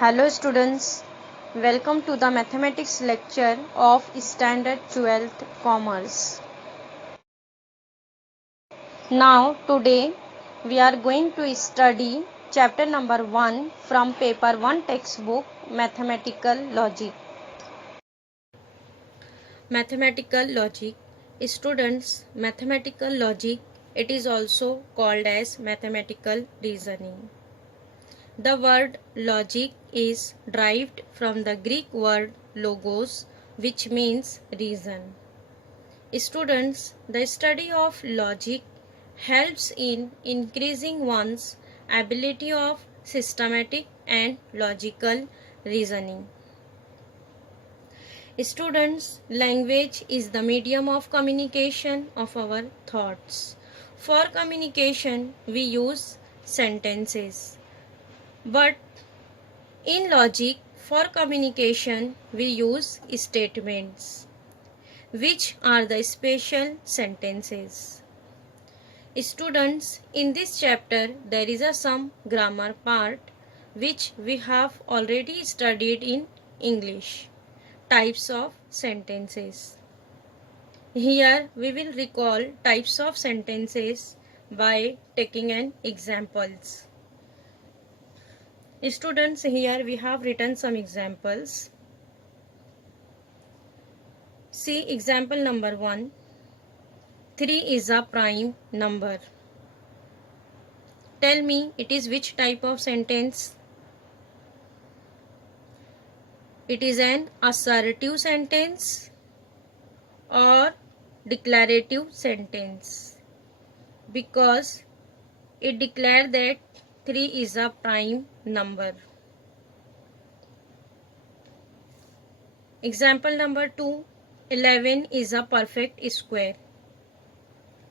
Hello students, welcome to the mathematics lecture of Standard 12th Commerce. Now today we are going to study chapter number 1 from paper 1 textbook Mathematical Logic. Mathematical Logic. Students, mathematical logic, it is also called as mathematical reasoning. The word logic is derived from the Greek word logos, which means reason. Students, the study of logic helps in increasing one's ability of systematic and logical reasoning. Students, language is the medium of communication of our thoughts. For communication, we use sentences. But in logic, for communication, we use statements, which are the special sentences. Students, in this chapter, there is some grammar part which we have already studied in English. Types of sentences. Here we will recall types of sentences by taking an examples. Students, here we have written some examples. See example number 1. 3 is a prime number. Tell me, it is which type of sentence? It is an assertive sentence or declarative sentence, because it declares that 3 is a prime number. Example number 2. 11 is a perfect square.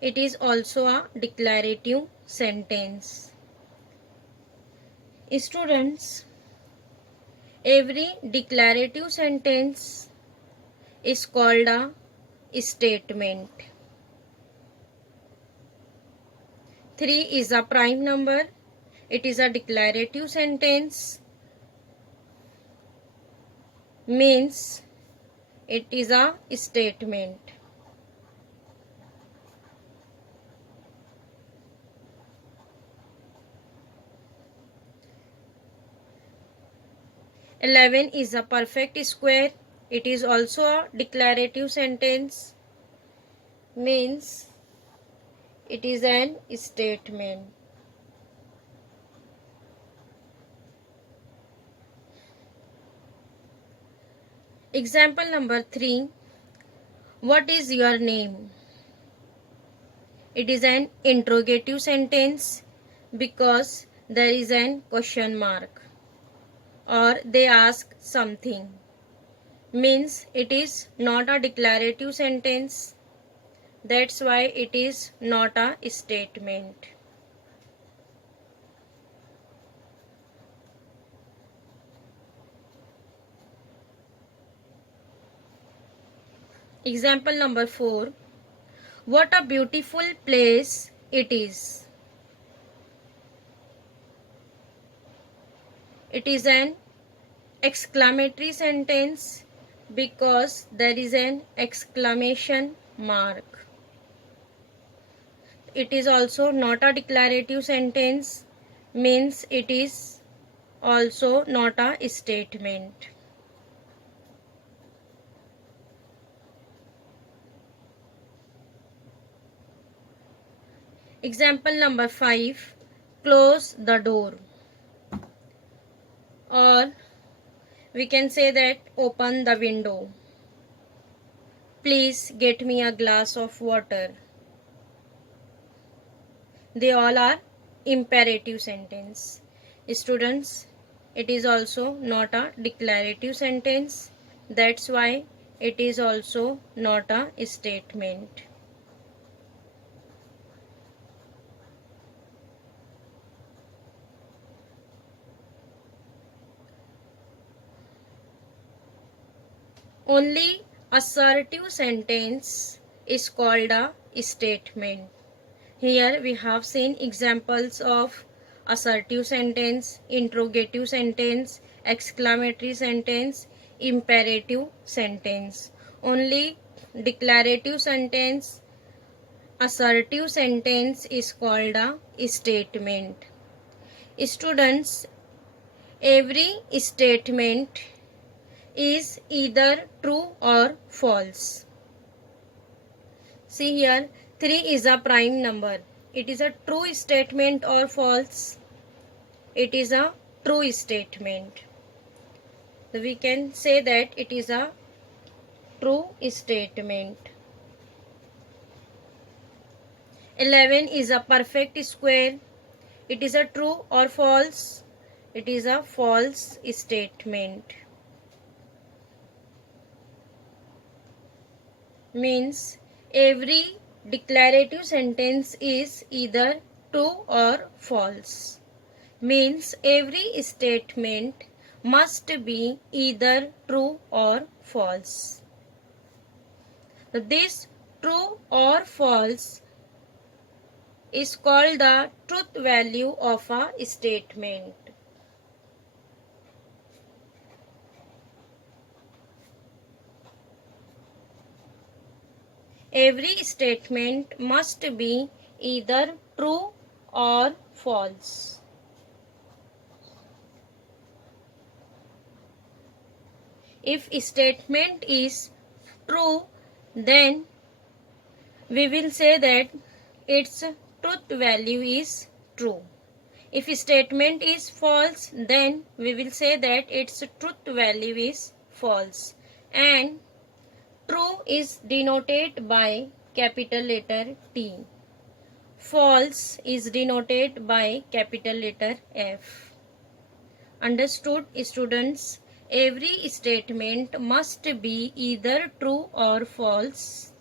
It is also a declarative sentence. Students, every declarative sentence is called a statement. 3 is a prime number. It is a declarative sentence, means it is a statement. "11 is a perfect square." It is also a declarative sentence, means it is an statement. Example number 3. What is your name? It is an interrogative sentence because there is an question mark, or they ask something, means it is not a declarative sentence. That's why it is not a statement. Example number 4. What a beautiful place it is. It is an exclamatory sentence because there is an exclamation mark. It is also not a declarative sentence, means it is also not a statement. Example number 5. Close the door. Or we can say that open the window. Please get me a glass of water. They all are imperative sentence. Students, it is also not a declarative sentence. That's why it is also not a statement. Only assertive sentence is called a statement. Here we have seen examples of assertive sentence, interrogative sentence, exclamatory sentence, imperative sentence. Only declarative sentence, assertive sentence is called a statement. Students, every statement is either true or false. See here, 3 is a prime number. It is a true statement or false? It is a true statement. So we can say that it is a true statement. 11 is a perfect square. It is a true or false? It is a false statement. Means every declarative sentence is either true or false. Means every statement must be either true or false. This true or false is called the truth value of a statement. Every statement must be either true or false. If statement is true, then we will say that its truth value is true. If statement is false, then we will say that its truth value is false. And true is denoted by capital letter T. False is denoted by capital letter F. Understood, students? Every statement must be either true or false.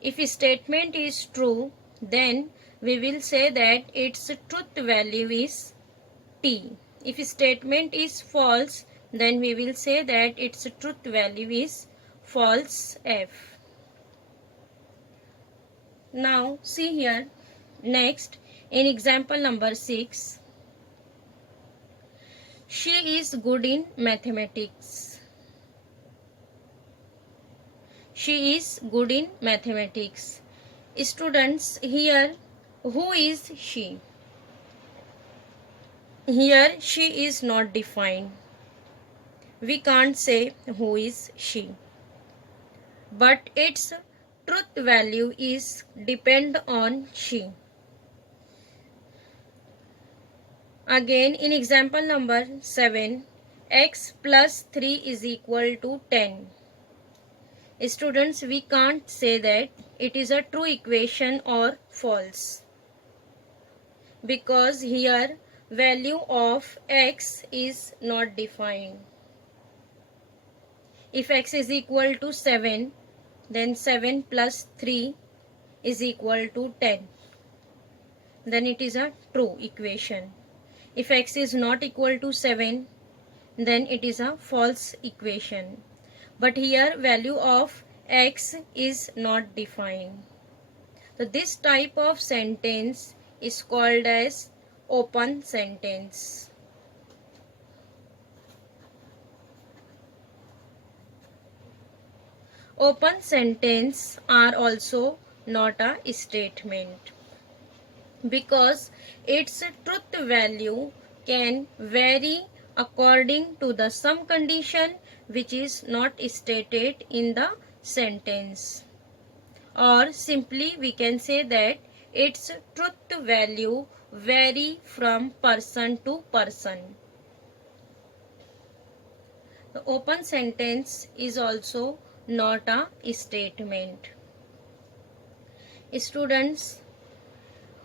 If a statement is true, then we will say that its truth value is T. If a statement is false, then we will say that its truth value is false F. Now see here, next in example number 6, she is good in mathematics. She is good in mathematics. Students, here who is she? Here she is not defined. We can't say who is she. But its truth value is depend on she. Again in example number 7, x plus 3 is equal to 10. Students, we can't say that it is a true equation or false, because here value of x is not defined. If x is equal to 7, then 7 plus 3 is equal to 10. Then it is a true equation. If x is not equal to 7, then it is a false equation. But here value of x is not defined. So this type of sentence is called as open sentence. Open sentence are also not a statement, because its truth value can vary according to the some condition which is not stated in the sentence. Or simply we can say that its truth value vary from person to person. The open sentence is also not a statement. Students,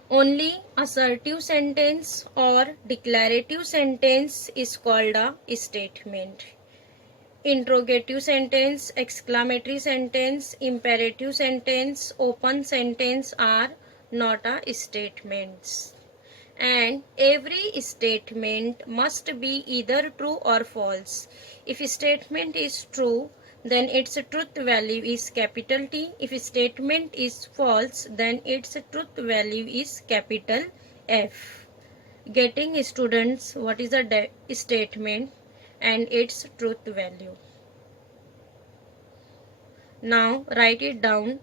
only assertive sentence or declarative sentence is called a statement. Interrogative sentence, exclamatory sentence, imperative sentence, open sentence are not a statements. And every statement must be either true or false. If a statement is true, then its truth value is capital T. If a statement is false, then its truth value is capital F. Getting students what is a statement and its truth value. Now write it down.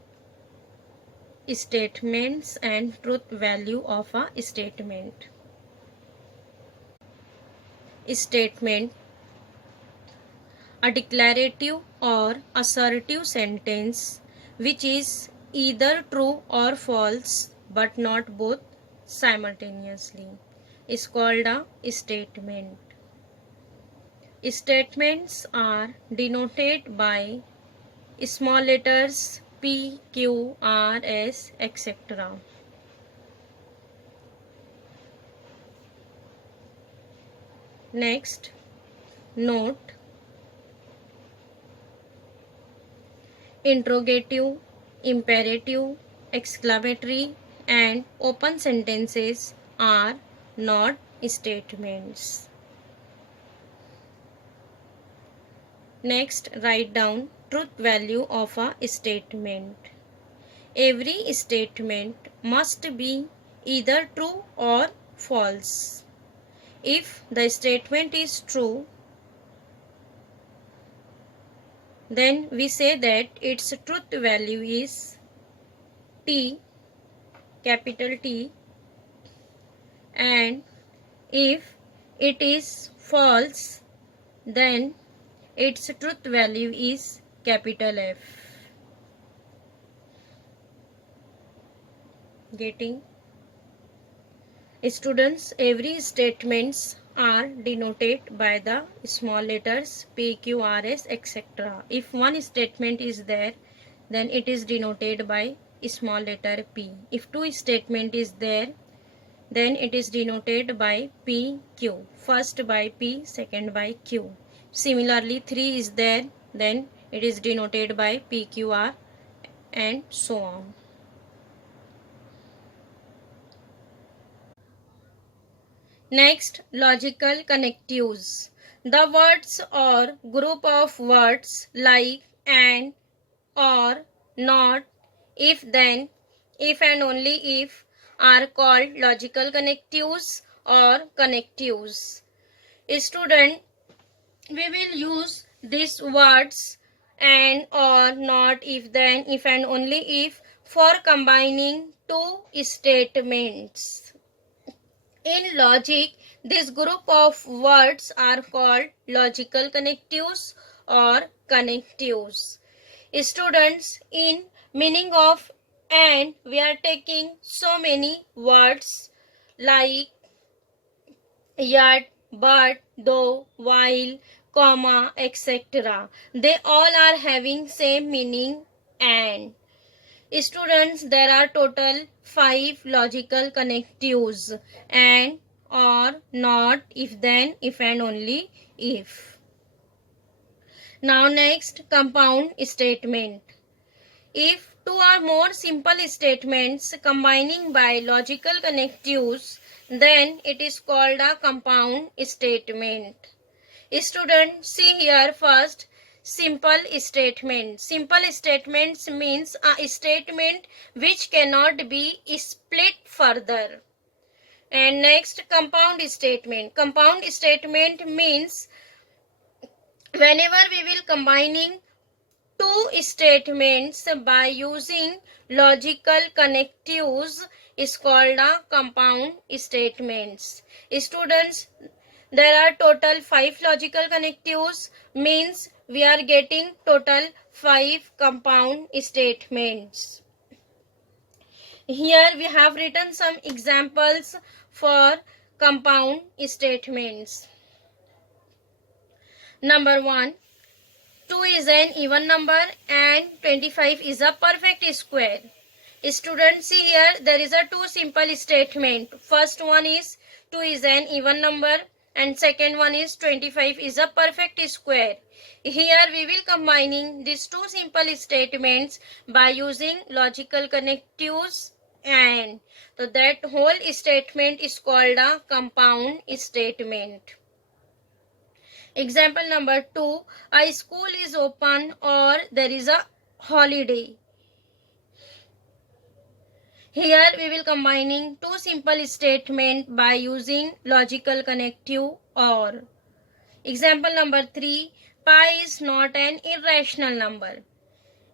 Statements and truth value of a statement. Statement: a declarative or assertive sentence which is either true or false but not both simultaneously is called a statement. Statements are denoted by small letters P, Q, R, S, etc. Next, note: interrogative, imperative, exclamatory, and open sentences are not statements. Next, write down truth value of a statement. Every statement must be either true or false. If the statement is true, then we say that its truth value is T, capital T, and if it is false, then its truth value is capital F. Getting? Students, every statements are denoted by the small letters P, Q, R, S, etc. If one statement is there, then it is denoted by small letter P. If two statement is there, then it is denoted by P, Q. First by P, second by Q. Similarly, 3 is there, then it is denoted by P, Q, R, and so on. Next, logical connectives. The words or group of words like and, or, not, if, then, if and only if are called logical connectives or connectives. Student, we will use these words and, or, not, if, then, if and only if for combining two statements. In logic, this group of words are called logical connectives or connectives. Students, in meaning of and, we are taking so many words like yet, but, though, while, comma, etc. They all are having same meaning and. Students, there are total 5 logical connectives: and, or, not, if, then, if and only if. Now next, compound statement. If two or more simple statements combining by logical connectives, then it is called a compound statement. Students, see here first. Simple statement. Simple statements means a statement which cannot be split further. And next, compound statement. Compound statement means whenever we will combining two statements by using logical connectives is called a compound statements. Students, there are total 5 logical connectives, means we are getting total 5 compound statements. Here we have written some examples for compound statements. Number 1, 2 is an even number and 25 is a perfect square. Students, see here there is a two simple statement. First one is 2 is an even number and second one is 25 is a perfect square. Here we will combining these two simple statements by using logical connectives and. So that whole statement is called a compound statement. Example number 2, a school is open or there is a holiday. Here we will combining two simple statements by using logical connective OR. Example number 3, pi is not an irrational number.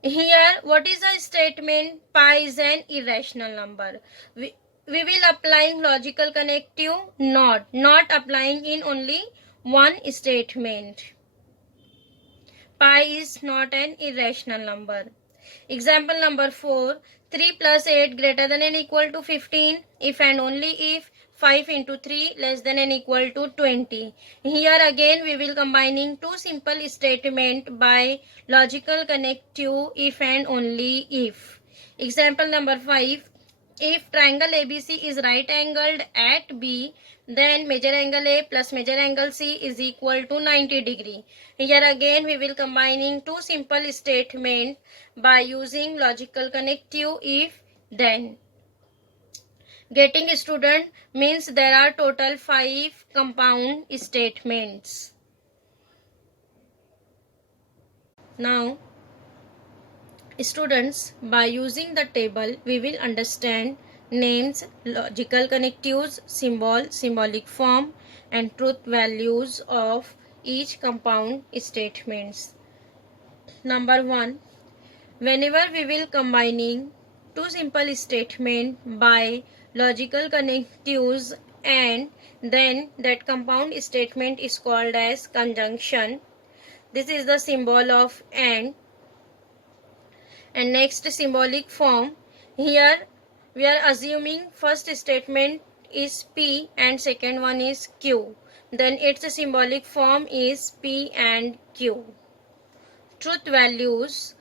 Here, what is the statement? Pi is an irrational number. We will applying logical connective not applying in only one statement. Pi is not an irrational number. Example number 4, 3 plus 8 greater than or equal to 15 if and only if 5 into 3 less than or equal to 20. Here again we will combining two simple statement by logical connective if and only if. Example number 5, if triangle ABC is right angled at B, then major angle A plus major angle C is equal to 90 degree. Here again we will combining two simple statement by using logical connective if then. Getting student means there are total 5 compound statements. Now students, by using the table we will understand names, logical connectives, symbolic form and truth values of each compound statements. Number 1, whenever we will combining two simple statements by logical connectives and then that compound statement is called as conjunction. This is the symbol of and next symbolic form. Here we are assuming first statement is P and second one is Q. Then its symbolic form is P and Q. Truth values.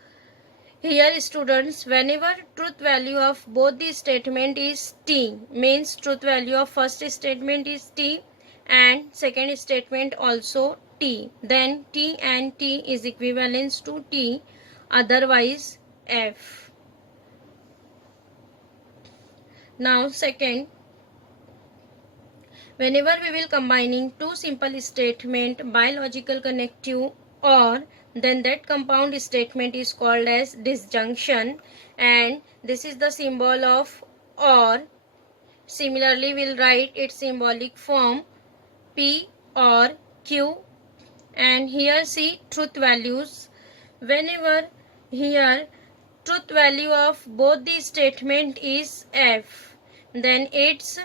Here students, whenever truth value of both the statement is T, means truth value of first statement is T and second statement also T. Then T and T is equivalent to T, otherwise F. Now second, whenever we will combining two simple statement by logical connective or then that compound statement is called as disjunction and this is the symbol of OR. Similarly we'll write its symbolic form P or Q and here see truth values. Whenever here truth value of both the statement is F, then its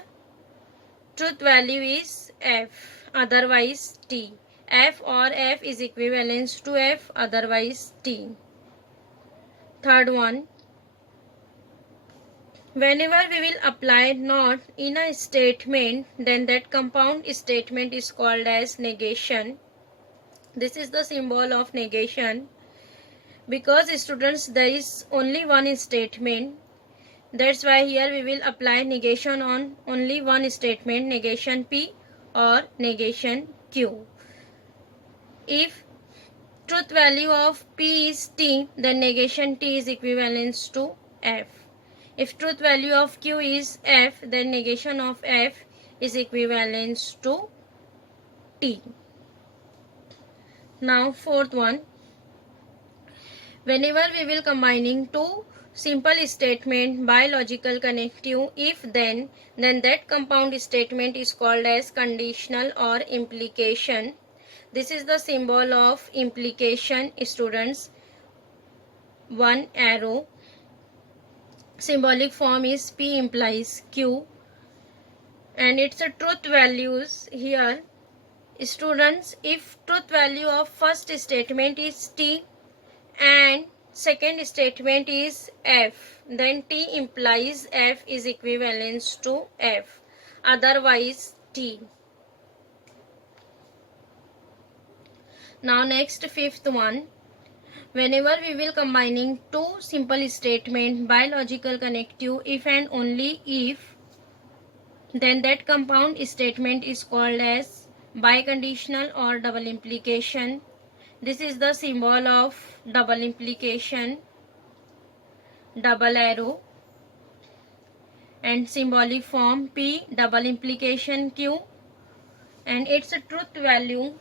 truth value is F, otherwise T. F or F is equivalent to F, otherwise T. Third one, whenever we will apply not in a statement, then that compound statement is called as negation. This is the symbol of negation. Because students, there is only one statement, that's why here we will apply negation on only one statement, negation P or negation Q. If truth value of P is T, then negation T is equivalent to F. If truth value of Q is F, then negation of F is equivalent to T. Now fourth one, whenever we will combining two simple statement by logical connective if then that compound statement is called as conditional or implication. This is the symbol of implication, students. One arrow. Symbolic form is P implies Q and its truth values here. Students, if truth value of first statement is T and second statement is F, then T implies F is equivalent to F, otherwise T. Now next fifth one, whenever we will combining two simple statement by logical connective if and only if, then that compound statement is called as biconditional or double implication. This is the symbol of double implication, double arrow and symbolic form P double implication Q and its truth value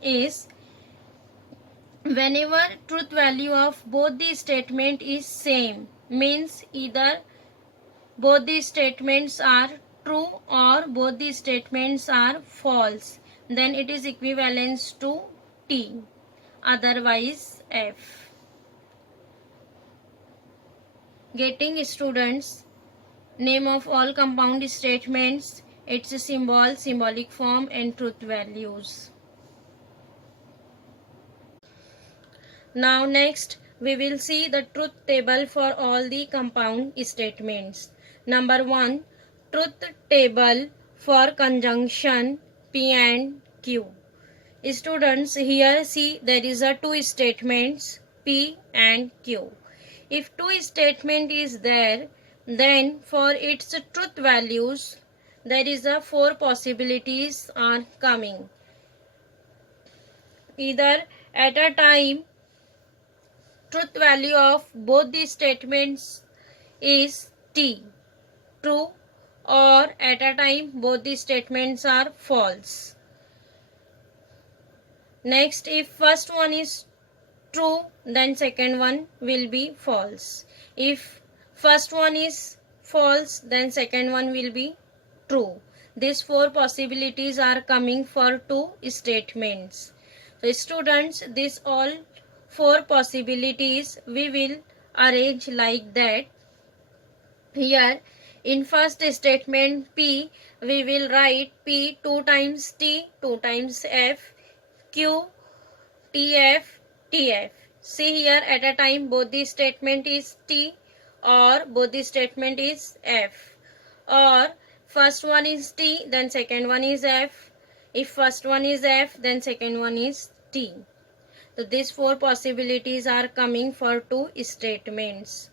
is whenever truth value of both the statement is same, means either both the statements are true or both the statements are false, then it is equivalence to T, otherwise F. Getting students, name of all compound statements, its symbol, symbolic form and truth values. Now next we will see the truth table for all the compound statements. Number 1, truth table for conjunction P and Q. Students, here see there is a two statements P and Q. If two statement is there, then for its truth values there is a four possibilities are coming. Either at a time truth value of both the statements is T, true, or at a time both the statements are false. Next, if first one is true, then second one will be false. If first one is false, then second one will be true. These four possibilities are coming for two statements. So students, these all four possibilities we will arrange like that. Here in first statement P, we will write P 2 times T, 2 times F, Q, TF, TF. See here at a time both the statement is T or both the statement is F, or first one is T then second one is F. If first one is F then second one is T. So these four possibilities are coming for two statements.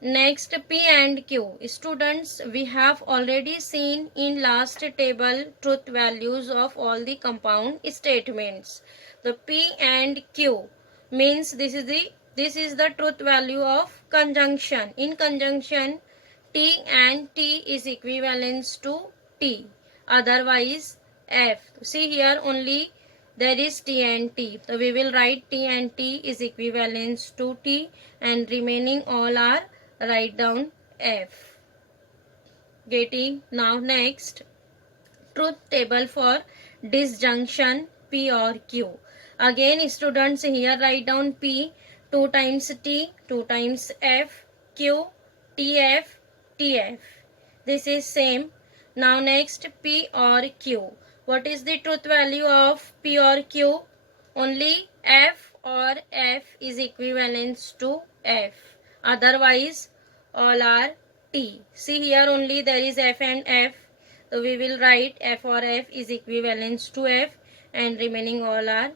Next, P and Q. Students, we have already seen in last table truth values of all the compound statements. The P and Q means this is the truth value of conjunction. In conjunction, T and T is equivalence to T, otherwise F. See here only there is T and T. So we will write T and T is equivalence to T, and remaining all are write down F. Getting now next truth table for disjunction P or Q. Again students, here write down P 2 times T, 2 times F, Q, TF, TF. This is same. Now next P or Q. What is the truth value of P or Q? Only F or F is equivalence to F. Otherwise all are T. See here only there is F and F. So we will write F or F is equivalence to F, and remaining all are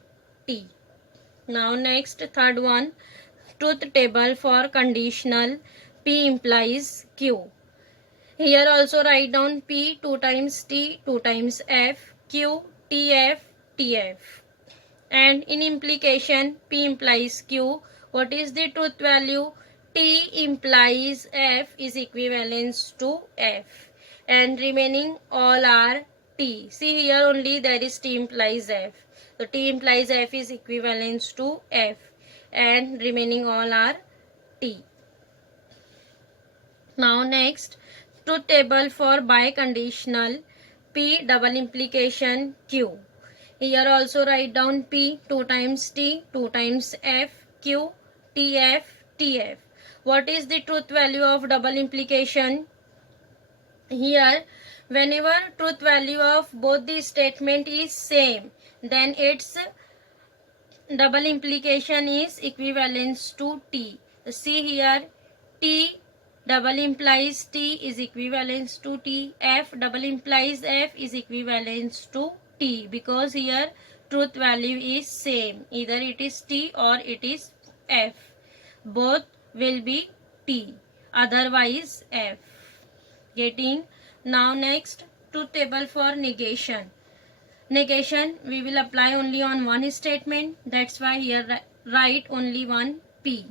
T. Now next third one, truth table for conditional P implies Q. Here also write down P 2 times T, 2 times F, Q, TF, TF. And in implication P implies Q, what is the truth value? T implies F is equivalence to F, and remaining all are T. See here only there is T implies F. So T implies F is equivalence to F, and remaining all are T. Now next, truth table for biconditional P double implication Q. Here also write down P 2 times T, 2 times F, Q, TF, TF. What is the truth value of double implication? Here, whenever truth value of both the statement is same, then its double implication is equivalence to T. See here, T double implies T is equivalence to T. F double implies F is equivalence to T, because here truth value is same. Either it is T or it is F. Both will be T, otherwise F. Getting now next, truth table for negation. Negation we will apply only on one statement. That's why here write only one P.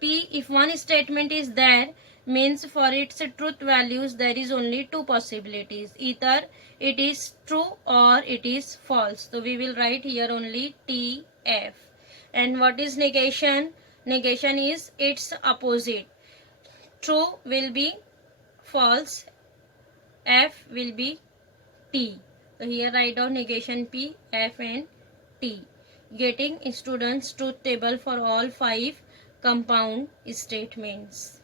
P, if one statement is there, means for its truth values there is only two possibilities. Either it is true or it is false. So we will write here only T, F. And what is negation? Negation is its opposite. True will be false, F will be T. So here write down negation P, F and T. Getting students truth table for all 5 compound statements.